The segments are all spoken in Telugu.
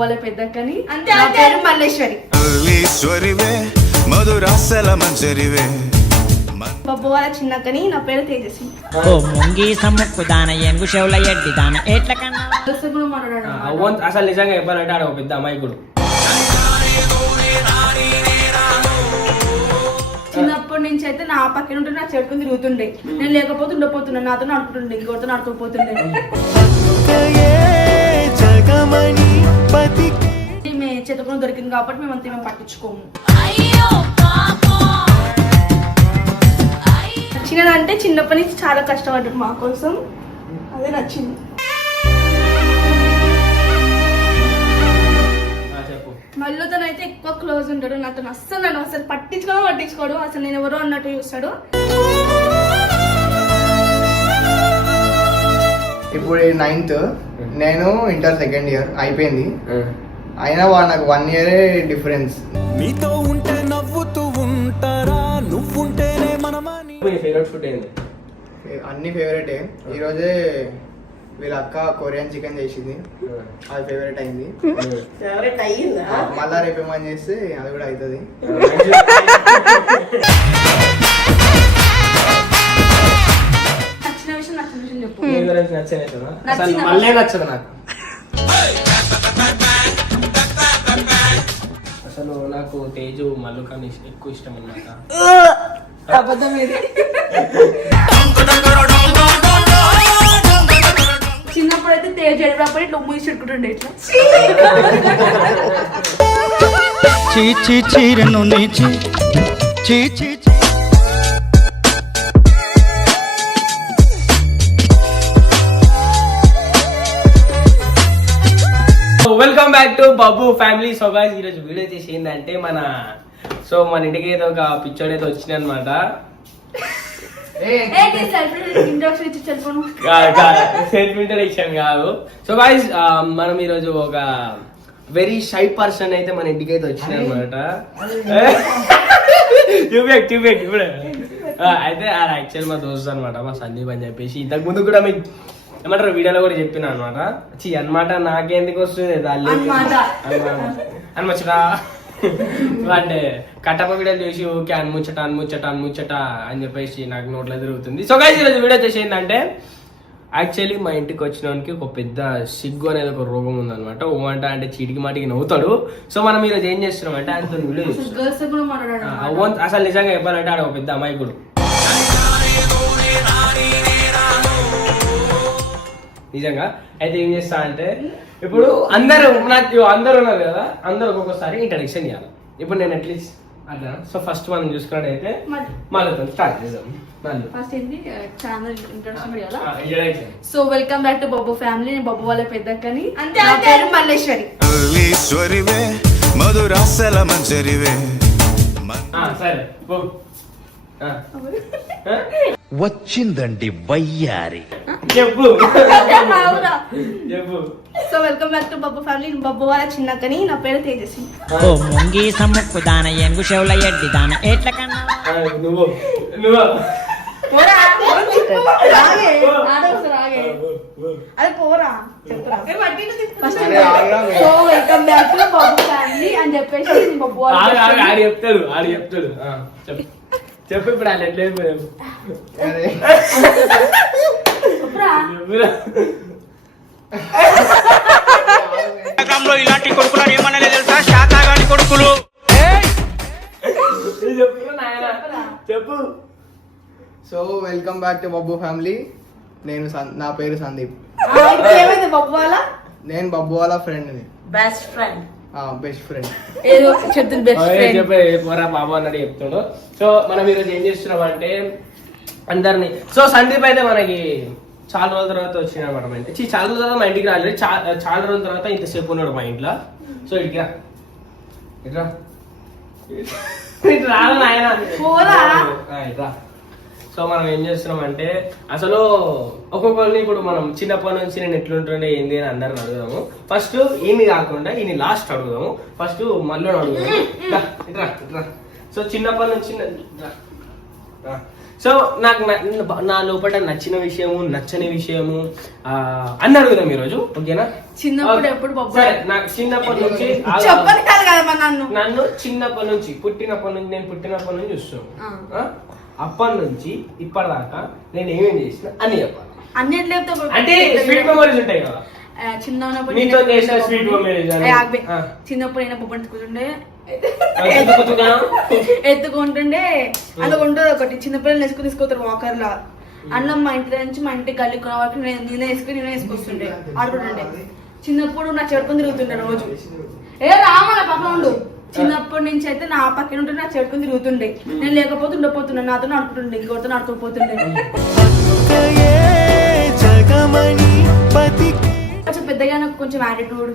వాళ్ళ పెద్దక్కని నా పేరు మల్లేశ్వరి. మధురాసల మంజరివే బొబ్బు వాళ్ళ చిన్నక్కని నా పేరు తేజస్వి. ఓ ముంగి సమ్ముక్కు దాన ఏనుగు చెవుల ఎడ్డి దాన ఎట్ల కన్నా అసలు నిజంగా చెప్పాలంటే ఆడ ఒక పెద్ద అమాయకుడు. చిన్నప్పటి నుంచి అయితే నా పక్కన ఉంటే నా చెట్టుకుని తిరుగుతుండే. నేను లేకపోతే ఉండపోతున్నా, నాతో నడుపుతుండే, ఇంకోటితో నడుకోపోతుండే. చెత్తకుని దొరికింది కాబట్టి మేమంతా మేము పట్టించుకోము. నచ్చినదంటే చిన్నప్పటి నుంచి చాలా కష్టపడ్డాడు మా కోసం, అదే నచ్చింది. మళ్ళీ తనైతే ఎక్కువ క్లోజ్ ఉంటాడు నాతో. నన్ను అసలు పట్టించుకోడు. అసలు నేను ఎవరో అన్నట్టు చూస్తాడు. ఇప్పుడు 9th, నేను ఇంటర్ సెకండ్ ఇయర్ అయిపోయింది. అయినా వాడు నాకు 1 ఇయరే డిఫరెన్స్. నీతో ఉంటే నవ్వుతూ ఉంటారా, నువ్వుంటేనే మనమని. ఫేవరెట్ ఫుడ్ ఏంది? అన్ని ఫేవరెటే. ఈరోజే వీళ్ళ అక్క కొరియన్ చికెన్ చేసింది, అది ఫేవరెట్ అయింది. మళ్ళా రేపు ఏమని చేస్తే అది కూడా అవుతుంది. నచ్చిన విషయం చెప్పు. అసలు మళ్ళీ నచ్చదు నాకు. అసలు నాకు తేజు మల్లు కానీ ఎక్కువ ఇష్టం అన్నమాట. అబద్ధం ఏది? చిన్నప్పుడైతే తేజ ఎడినప్పుడు ఇట్లా మూసి చుట్టుకుంటుండే ఇట్లా. Welcome back to Babu family. So guys, ఈరోజు వీడియో చేసి ఏంటంటే మన ఇంటికి ఏదో ఒక పిచ్చోడు అయితే వచ్చింది అనమాట. సెల్ఫ్ ఇంట్రడక్షన్ కాదు. సో గాయ్స్, మనం ఈరోజు ఒక వెరీ షై పర్సన్ అయితే మన ఇంటికి అయితే వచ్చింది అనమాట. ఇప్పుడు అయితే యాక్చువల్ మా దోస్తు అనమాట, మా సందీప్ అని చెప్పేసి. ఇంతకు ముందు కూడా మీకు ఏమంటారు వీడియోలో కూడా చెప్పిన అనమాట. అనమాట నాకెందుకు వస్తుంది అనమచ్చట అంటే కట్టప వీడియోలు చూసి ఓకే అన్ముచ్చట అని చెప్పేసి నాకు నోట్లో తిరుగుతుంది. సో గైస్, ఈరోజు వీడియో చేసి ఏంటంటే యాక్చువల్లీ మా ఇంటికి వచ్చిన వానికి ఒక పెద్ద సిగ్గు అనేది ఒక రోగం ఉందన్నమాట. అంటే చీటికి మాటికి నవ్వుతాడు. సో మనం ఈరోజు ఏం చేస్తున్నాం అంటే ఆయనతో వీడియో అసలు నిజంగా చెప్పాలంటే ఆడ ఒక పెద్ద అమాయకుడు. నిజంగా అయితే ఏం చేస్తా అంటే ఇప్పుడు అందరూ ఉన్నారు కదా, అందరూ ఒక్కొక్కసారి ఇంట్రడక్షన్ చేయాలి. ఇప్పుడు నేను అట్లీస్ట్ అట్లా. సో ఫస్ట్ మనం చూసుకున్నట్టయితే మళ్ళీ స్టార్ట్ చేద్దాం. So welcome back to Bobbu family. నేను బొబ్బు వాళ్ళ పెద్దక్కని నా పేరు మల్లేశ్వరి. మధురాసల మంజరివే. సరే వచ్చిందండి వయ్యారి. చెప్పు. So welcome back to Bobbu family. Bobbu వాళ్ళ చిన్నక్కని నా పేరు తేజస్వి. ఓ ముంగి సమ్ముక్కు దాన ఏనుగు చెవుల ఎడ్డి దాన ఎట్ల కన్నా నువ్వు అదే పోరా చెప్తా. So welcome back to Bobbu family అని చెప్పేసి బొబ్బు ఆడు చెప్తాడు. చెప్పు ఇప్పుడు ఆయన ఎట్లేదు ఇలాంటి కొడుకులు ఏమన్నా తెలుసా? శాతాగాని కొడుకులు. చెప్పు. So welcome back to Bobbu family. నా పేరు సందీప్. బొబ్బు వాళ్ళ నేను బొబ్బు వాళ్ళ ఫ్రెండ్, బెస్ట్ ఫ్రెండ్. బాబు అన్నట్టు చెప్తాడు. సో మనం ఈరోజు ఏం చేస్తున్నాం అంటే అందరినీ. సో సందీప్ అయితే మనకి చాలా రోజుల తర్వాత వచ్చిన అనమాట మా ఇంటికి. చాలా రోజుల తర్వాత మా ఇంటికి రాలేదు, చాలా రోజుల తర్వాత ఇంతసేపు ఉన్నాడు మా ఇంట్లో. సో ఇట్లా రాను ఆయన. సో మనం ఏం చేస్తున్నాం అంటే అసలు ఒక్కొక్కరిని ఇప్పుడు మనం చిన్నప్పటి నుంచి నేను ఎట్లుంటుండే ఏంది అని అందరిని అడుగుదాము. ఫస్ట్ ఈయన కాకుండా ఈయన లాస్ట్ అడుగుదాము. ఫస్ట్ మళ్ళీ అడుగుదాము. సో చిన్నప్పటి నుంచి సో నాకు నా లోపల నచ్చిన విషయము నచ్చని విషయము అని అడుగుదాం ఈరోజు, ఓకేనా? చిన్నప్పుడు ఎప్పుడు బొబ్బ సరే, నాకు చిన్నప్పటి నుంచి చెప్పని కాదు కదా నన్ను చిన్నప్పటి నుంచి నేను పుట్టినప్పటి నుంచి చూస్తున్నాను. అప్పటి నుంచి ఇప్పటిదాకా నేను ఏమేమి చేసిన అని చెప్పాలి. అన్నిట్లో అంటే స్వీట్ మెమరీస్ ఉంటాయి కదా, చిన్నప్పుడు చిన్నప్పుడు నేను బొబ్బని కూర్చుండే ఎత్తుకుంటుండే అందులో ఉంటుంది ఒకటి చిన్నపిల్లలు వేసుకుని తీసుకొస్తారు వాకర్ లా. అన్నం మా ఇంటి నుంచి మా ఇంటి గల్లి వరకు నేనే వేసుకొస్తుండే ఆడుకుంటుండే. చిన్నప్పుడు నా చెడుకొని తిరుగుతుండే రోజు. రామా నా పక్కన ఉండు. చిన్నప్పటి నుంచి అయితే నా పక్కన ఉంటే నా చెడుకొని తిరుగుతుండే. నేను లేకపోతే ఉండపోతుండే, నాతో ఆడుకుంటుండే, ఇంకోటితో ఆడుకోపోతుండే. కొంచెం పెద్దగా నాకు కొంచెం యాటిట్యూడ్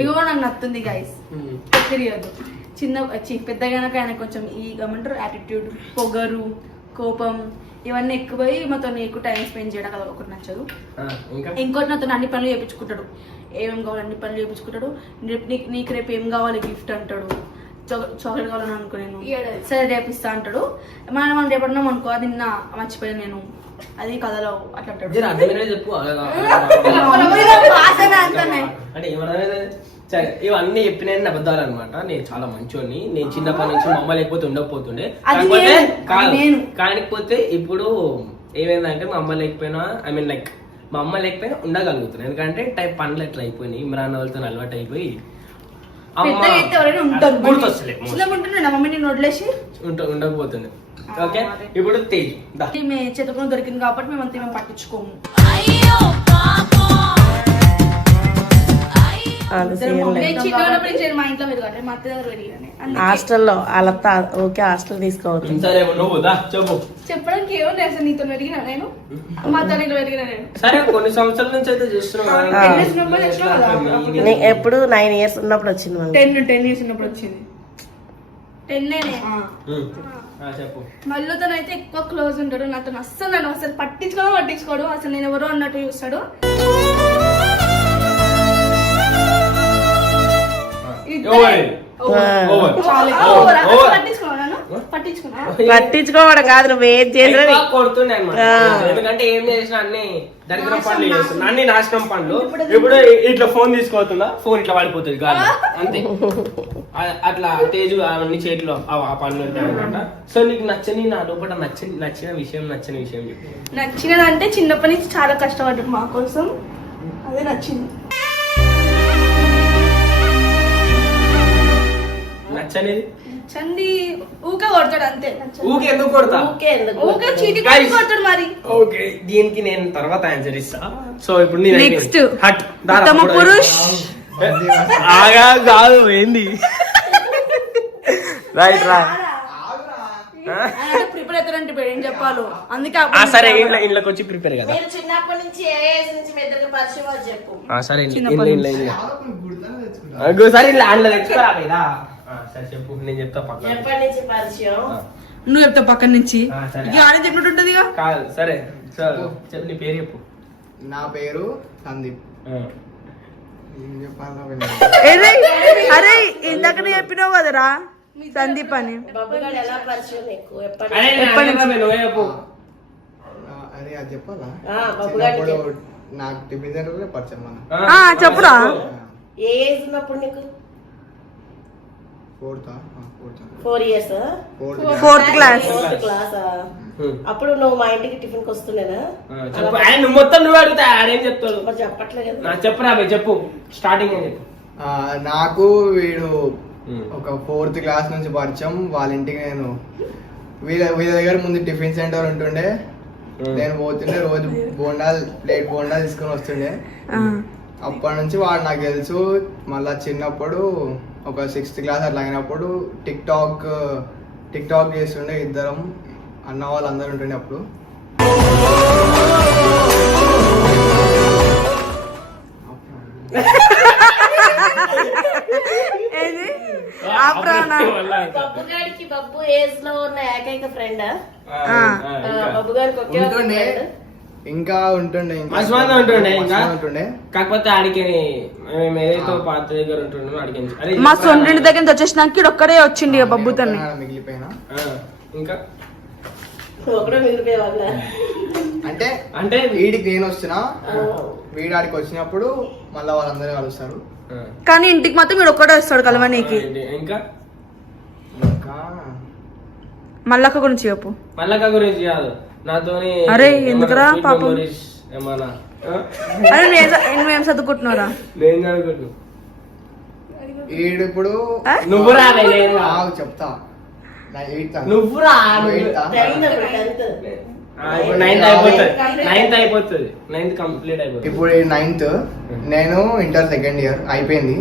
ఇగో నాకు నచ్చుతుంది గైస్, తెలియదు. పెద్దగా ఆయన కొంచెం ఏమంటారు యాటిట్యూడ్, పొగరు, కోపం ఇవన్నీ ఎక్కువై మాతో ఎక్కువ టైం స్పెండ్ చేయడం కదా ఒకటి నచ్చదు. ఇంకోటి నాతో అన్ని పనులు చేయించుకుంటాడు, ఏమేమి కావాలి అన్ని పనులు చేయించుకుంటాడు. నీకు రేపు ఏం కావాలి గిఫ్ట్ అంటాడు, చాక్లెట్ కావాలని అనుకో నేను సరే రేపిస్తా అంటాడు. మనం రేపడినాం అనుకో అది నిన్న మర్చిపోయాను నేను, అది కథలో అట్లా సరే. ఇవన్నీ చెప్పిన అబద్ధాలు అనమాట. నేను చాలా మంచోని, నేను చిన్నప్పటి నుంచి మా అమ్మ లేకపోతే ఉండకపోతుండే. కాకపోతే ఇప్పుడు ఏమైందంటే మా అమ్మ లేకపోయినా లైక్ మా అమ్మ లేకపోయినా ఉండగలుగుతున్నాను, ఎందుకంటే టైప్ పనులు ఎట్లా అయిపోయినాయి, ఇమ్రాన్ వాళ్ళతో అలవాటు అయిపోయి ఉండకపోతుంది. ఓకే, ఇప్పుడు తేజ్ చేతుకుని దొరికింది కాబట్టి మేము అంతా పట్టించుకోము. హాస్టల్లో వాళ్ళ ఓకే హాస్టల్ తీసుకోవాలి. చెప్పడానికి ఏమో లేదు, నీతో పెరిగినా నేను మా తల్లిలో పెరిగినా నేను. సరే, కొన్ని సంవత్సరాల నుంచి అయితే చూస్తున్నాను. ఎప్పుడు 9 years ఉన్నప్పుడు వచ్చింది. 10 years ఉన్నప్పుడు వచ్చింది. 10 మళ్ళీ తనైతే ఎక్కువ క్లోజ్ ఉంటాడు నాతో. అస్సలు నన్ను అసలు పట్టించుకోడు, అసలు నేను ఎవరో అన్నట్టు చూస్తాడు. పట్టించుకోవడం కాదు, నువ్వు ఏం చేసినా కొడుతుండే అనమాట. ఎందుకంటే ఏం చేసినా అన్ని దరిద్ర పనులు చేస్తున్నా, అన్ని నాశనం పనులు. ఇప్పుడు ఇట్లా ఫోన్ తీసుకోతున్నా, ఫోన్ ఇట్లా పడిపోతుంది గాలి, అంతే. అట్లా తేజు అవన్నీ చేతిలో ఆ పనులు ఉంటాయి అనమాట. సో నీకు నచ్చని నా లోపల నచ్చిన విషయం నచ్చినదంటే చిన్నప్పటి నుంచి చాలా కష్టపడ్డాడు మా కోసం, అదే నచ్చింది. నచ్చనేది చంది ఊకే కొడతాడు అంతే. ఊకే ఎందుకు కొడతా? ఊకే చీటీ కొడతాడు మరి. ఓకే, దీనికి నేను తర్వాత ఆన్సర్ ఇస్తా. సో ఇప్పుడు నెక్స్ట్ ఉత్తమ పురుష్ కాదు ఏంది రైట్ రా ప్రిపేర్ అవుతారంటే ఏం చెప్పాలి, అందుకే సరే ఇంట్లోకి వచ్చి ప్రిపేర్ కదా. చిన్నప్పటి నుంచి ఏ ఏజ్ నుంచి మీ ఇద్దరికి పరిచయం చెప్పు. సరే సరే ఇలా అందులో తెచ్చుకోరా కదా. సరే చెప్పు, నేను చెప్తా పక్కన. ఎప్పటి నుంచి పరిచయం నువ్వు చెప్తా పక్కన నుంచి చెప్పినట్టుంటది కాదు. సరే చెప్పు, నీ పేరు చెప్పు. నా పేరు సందీప్. అరే ఇందాక చెప్పినావు కదరా సందీప్ అని. ఎలా పరిచయం నీకు? అరే అది చెప్పాలా? బాబుగాడు నాకు టిఫిన్ సెంటర్ పరిచయం మన. చెప్పురా. ఏ ఏజ్ ఉన్నప్పుడు నీకు? 4 years. 4th class. అప్పుడు నువ్వు మా ఇంటికి టిఫిన్ కి వస్తుండేనా? నువ్వు మొత్తం నువ్వు అడుగుతా ఆడేం చెప్తాడు. మరి చెప్పట్లేదు. చెప్పురా చెప్పు, స్టార్టింగ్ అని చెప్పు. నాకు వీడు ఒక 4th class నుంచి పరిచయం. వాళ్ళ ఇంటికి నేను వీళ్ళ దగ్గర ముందు టిఫిన్ సెంటర్ ఉంటుండే, నేను పోతుండే రోజు ప్లేట్ బోండాలు తీసుకొని వస్తుండే. అప్పటి నుంచి వాడు నాకు తెలుసు. మళ్ళా చిన్నప్పుడు ఒక 6th class అట్లా అయినప్పుడు టిక్ టాక్ చేస్తుండే. ఇద్దరం అన్న వాళ్ళు అందరు ఉంటుండే అప్పుడు. బబ్బుగాడికి బబ్బు ఏజ్ లో ఉన్న ఏకైక ఫ్రెండ్. బబ్బుగాడికి ఒకే ఇంకా ఉంటుండే, ఇంకా మస్తు ఉంటుండే ఇంకా మస్తు ఉంటుండే. కాకపోతే ఆడికి మేము ఏదైతే పాత దగ్గర ఉంటుండో ఆడికి అదే మా సొంటింటి దగ్గర నుంచి వచ్చేసినాక ఈడు ఒక్కడే వచ్చింది ఇక బబ్బుతోని. నేను ఒక్కనే మిగిలిపోయినా. ఇంకా నువ్వు ఒకటే మిగిలిపోయే వాళ్ళ అంటే అంటే వీడికి నేను వస్తున్నా, వీడి ఆడికి వచ్చినప్పుడు మళ్ళీ వాళ్ళందరూ కలుస్తారు. కానీ ఇంటికి మాత్రం వీడు ఒక్కడే వస్తాడు కలవనీకి. ఇంకా ఇంకా మల్లక్క గురించి చెప్పు. మల్లక్క గురించి కాదు, నాతోని అరే, ఎందుకురా ఏమన్నా పాపం? memories ఏమన్నా అరే నువ్వేం చదువుకుంటున్నారా? నేను చదువుకుంటున్నా. వీడు ఇప్పుడు నువ్వు రా నేను రా. ఆగు చెప్తా. నా 8th నువ్వు రా నువ్వు. 10th. ఇప్పుడు 9th అయిపోతుంది, 9th అయిపోతుంది, 9th కంప్లీట్ అయిపోతుంది. ఇప్పుడు 9th, నేను ఇంటర్ 2nd ఇయర్ అయిపోయింది.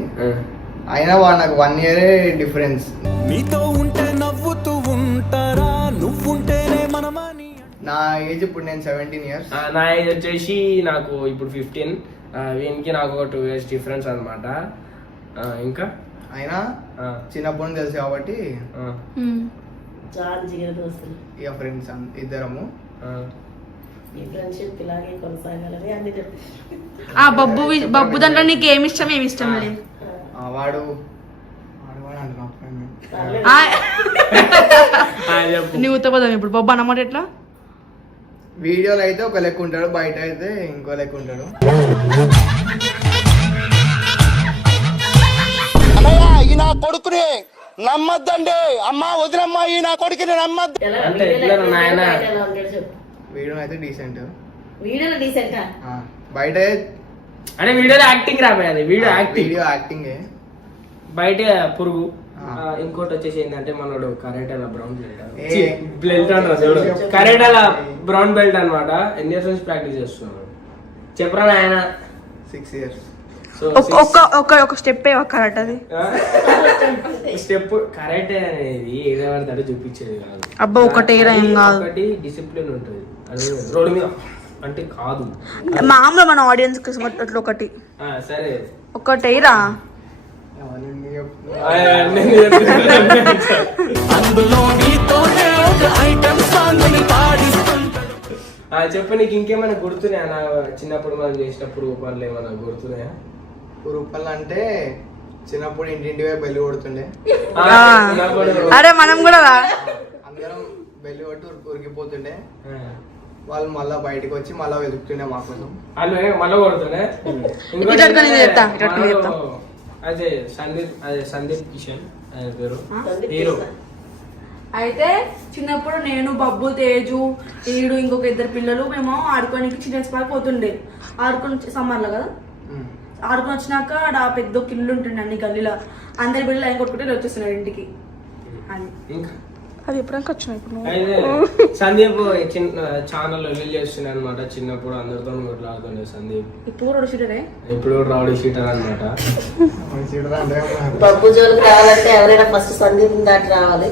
అయినా వాడు నాకు 1 ఇయరే డిఫరెన్స్. నీతో ఉంటే నవ్వుతూ ఉంటారా నువ్వుంటేనే మనమని. నా ఏజ్ ఇప్పుడు నేను 17 ఇయర్స్. నా ఏజ్ వచ్చేసి నాకు ఇప్పుడు 15, వీనికి నాకు ఒక 2 years డిఫరెన్స్ అనమాట. ఇంకా అయినా చిన్నప్పటి నుంచి తెలుసు కాబట్టి జాన్ జిగర్ దోస్తులు. ఇక ఫ్రెండ్స్ ఇద్దరము. ఈ ఫ్రెండ్షిప్ ఇలాగే కొనసాగాలని అన్ని చెప్పి ఆ బబ్బు దాంట్లో నీకు ఏమి ఇష్టం ఏమి ఇష్టం లేదు? వాడు అంటున్నా నీ ఉత్తపదం ఇప్పుడు బొబ్బు అన్నమాట ఎట్లా? వీడియోలో అయితే ఒక లెక్క ఉంటాడు, బయట అయితే ఇంకో లెక్క ఉంటాడు. నా కొడుకుని నమ్మద్దండి అమ్మా, వదినమ్మా, ఈ నా కొడుకుని నమ్మద్దు. ఎలా అంటే వీడియోలో ఎట్లా నాయనా? బయట ఎలా ఉంటాడు చెప్పు. వీడియో అయితే డీసెంట్, వీడియోలో డీసెంటా? బయట అంటే వీడియోలో యాక్టింగ్ రాబోయేది, వీడియో యాక్టింగ్, వీడియో యాక్టింగ్. బయట పురుగు. ఇంకోటి వచ్చేసి ఏంటంటే మనోడు కరాటేలా బ్రౌన్ ఏ. బెల్ట్ అంటారు చూడు, కరాటేలా బ్రౌన్ బెల్ట్ అనమాట. ఎన్ని ఇయర్స్ నుంచి ప్రాక్టీస్ చేస్తున్నాడు చెప్పరా ఆయన? 6 ఇయర్స్. సో ఒక స్టెప్ కరెక్ట్ అది. స్టెప్ కరాటే అనేది ఏదో పడతాడో చూపించేది కాదు. అబ్బా, ఒకటే ఏం కాదు. ఒకటి డిసిప్లిన్ ఉంటుంది, అది రోడ్డు మీద అంటే కాదు. మామూలు మన ఆడియన్స్ అట్లా ఒకటి సరే ఒకటేరా. అందులో నీతోనే ఒక ఐటమ్ సాంగ్ పాడిస్తుంటాడు. చెప్పు, నీకు ఇంకేమైనా గుర్తున్నాయా? నా చిన్నప్పుడు మనం చేసినప్పుడు పనులు ఏమైనా గుర్తున్నాయా? రూపాయలు అంటే చిన్నప్పుడు ఇంటింటి వైపు బెల్లి కొడుతుండే. అరే మనం కూడా అందరం బెల్లి కొట్టి ఉరికిపోతుండే. వాళ్ళు మళ్ళా బయటకు వచ్చి మళ్ళా వెతుకుతుండే మా కోసం. వాళ్ళు మళ్ళీ కొడుతుండే. అదే సందీప్ కిషన్ పేరు, హీరో. అయితే చిన్నప్పుడు నేను బబ్బు తేజు ఈడు ఇంకొక 2 పిల్లలు మేము ఆడుకోనికి చిల్డ్రన్స్ పార్క్ పోతుండే. ఆడుకొని సమ్మర్లో కదా, ఆడుకొని వచ్చినాక ఆడ పెద్ద ఒక ఇల్లు ఉంటుండే అన్ని గల్లీలో. అందరి బిడ్డలు ఆయన కొట్టుకుంటే వచ్చేస్తున్నాడు ఇంటికి. అది ఎప్పుడంకా వచ్చినాయి ఇప్పుడు. అయితే సందీప్ ఛానల్ రిలీజ్ చేస్తుండే అనమాట. చిన్నప్పుడు అందరితో కొట్లాడుతుండే సందీప్. ఇప్పుడు కూడా షూటరే, ఇప్పుడు రౌడీ షీటర్ అనమాట. బబ్బు జోలికి రావాలంటే ఎవరైనా ఫస్ట్ సందీప్ దాటి రావాలి.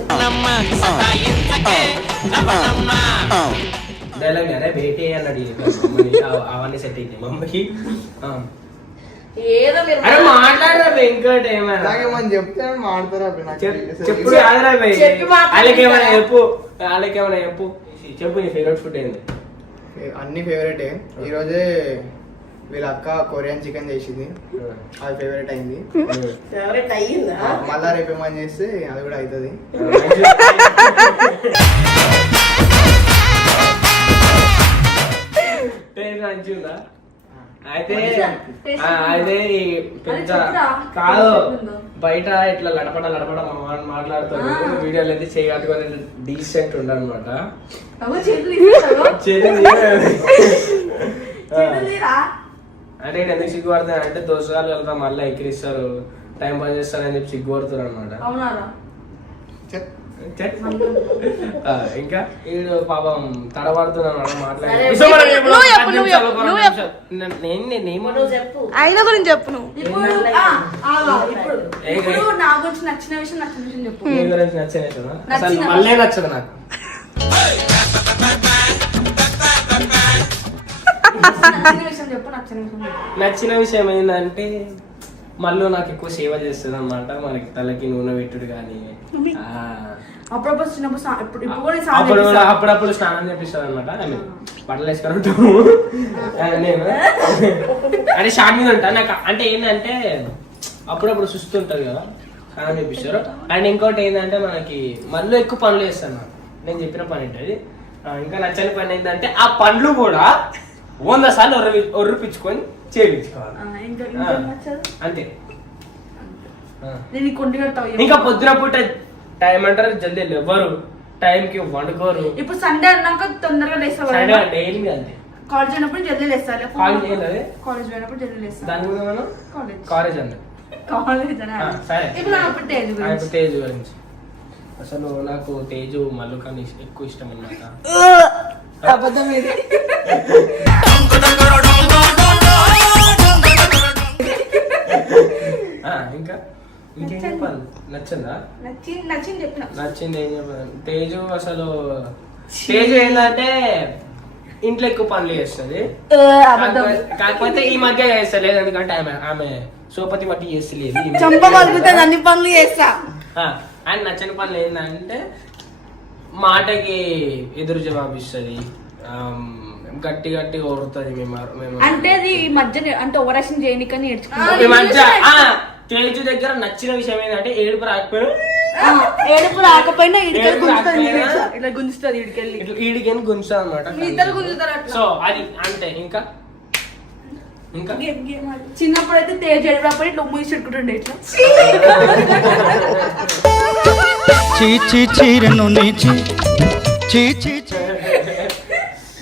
డైలాగ్ అరే బేటే అన్నాడు అవన్నీ సెట్ అయితే మమ్మకి. ఏదో మీరు అరే మాట్లాడరా వెంకట్, ఏమైనా అలాగే మనం చెప్తే మాడతారా? చెప్పు కాదురా భయ్. వాళ్ళకేమైనా చెప్పు, వాళ్ళకేమైనా చెప్పు. చెప్పు నీ ఫేవరెట్ ఫుడ్ ఏంది? అన్ని ఫేవరెటే. ఈరోజే వీళ్ళ అక్క కొరియన్ చికెన్ చేసింది, అది ఫేవరెట్ అయింది. ఫేవరెట్ అయ్యిందా? మళ్ళా రేపు ఏమని చేస్తే అది కూడా అవుతుంది. మంచిగా అయితే అదే పెద్ద కాదు, బయట ఇట్లా లడపడ మాట్లాడుతాడు. వీడియోలు అయితే చేయగట్టుకొని డీసెంట్ ఉండనమాట. అంటే ఎందుకు సిగ్గుపడతాను అంటే దోషాలు వెళ్తా మళ్ళీ ఎక్కిరిస్తారు, టైం పాస్ చేస్తారని చెప్పి సిగ్గుపడతారు అనమాట. ఇంకా వీడు పాపం తడబడుతున్నాను అయినా గురించి చెప్పు. నువ్వు నా గురించి నచ్చిన విషయం చెప్పు. అసలు మళ్ళీ నచ్చదు నాకు. నచ్చిన విషయం ఏంటంటే మళ్ళీ నాకు ఎక్కువ సేవ చేస్తుంది అనమాట. మనకి తలకి నూనె పెట్టుడు కానీ అప్పుడప్పుడు చిన్నప్పుడు ఇప్పుడు కూడా అప్పుడప్పుడు స్నానం చేపిస్తుంది అనమాట ఆమె బట్టలు వేసుకొని ఉంటాము నేను అంటే షార్ట్ మీద ఉంటా నాకు అంటే ఏంటంటే అప్పుడప్పుడు చూస్తుంటది కదా స్నానం చేపిస్తారు అండ్ ఇంకోటి ఏంటంటే మనకి మళ్ళీ ఎక్కువ పనులు చేస్తాను నేను చెప్పిన పని ఏంటది ఇంకా నచ్చని పని ఏంటంటే ఆ పండ్లు కూడా 100 సార్లు ఒర్రిపించుకొని చేయించుకోవాలి అంతే నేను కొంటి ఇంకా పొద్దున పూట టైం అంటారు జల్దీ ఎవరు టైంకి వండుకోరు ఇప్పుడు సండే అన్నాక తొందరగా లేస్తావా డైలీ అంతే కాలేజ్ అయినప్పుడు జల్దీ లేస్తారు కాలేజ్ అయినప్పుడు జల్దీ లేస్తారు దాని మీద మనం కాలేజ్ కాలేజ్ అండి కాలేజ్ సరే ఇప్పుడు అప్పుడు తేజ్ గురించి తేజు గురించి అసలు నాకు తేజు మల్లుకని ఎక్కువ ఇష్టం అన్నమాట అబద్ధం ఇది ఇంకా ఇంకేం చెప్పాలి నచ్చిందా నచ్చింది చెప్పిన నచ్చింది ఏం చెప్పాలి తేజు అసలు తేజు ఏంటంటే ఇంట్లో ఎక్కువ పనులు చేస్తుంది కాకపోతే ఈ మధ్య చేస్తలేదు ఎందుకంటే ఆమె సోపతి మట్టి చేస్తలేదు చంప పలుకుతుంది అన్ని పనులు చేస్తా అండ్ నచ్చని పనులు ఏంటంటే మాటకి ఎదురు జవాబు ఇస్తుంది గట్టి గట్టి ఓడుతుంది మేము అంటే అది ఈ మధ్య అంటే ఓవరాక్షన్ చేయనికని ఈ మధ్య తేజు దగ్గర నచ్చిన విషయం ఏంటంటే ఏడుపు రాకపోయినా ఇట్లా గుంజుతుంది ఈడికెళ్ళి గుంజుతుంది అనమాట ఇద్దరు గుంజుతారు అట్లా సో అది అంటే ఇంకా చిన్నప్పుడు అయితే తేజ్ ఏడుపునప్పుడు ఇట్లా మూసి చెట్టుకుంటుండే ఇట్లా చీ చీ చీరను నీ చీ చీ చీ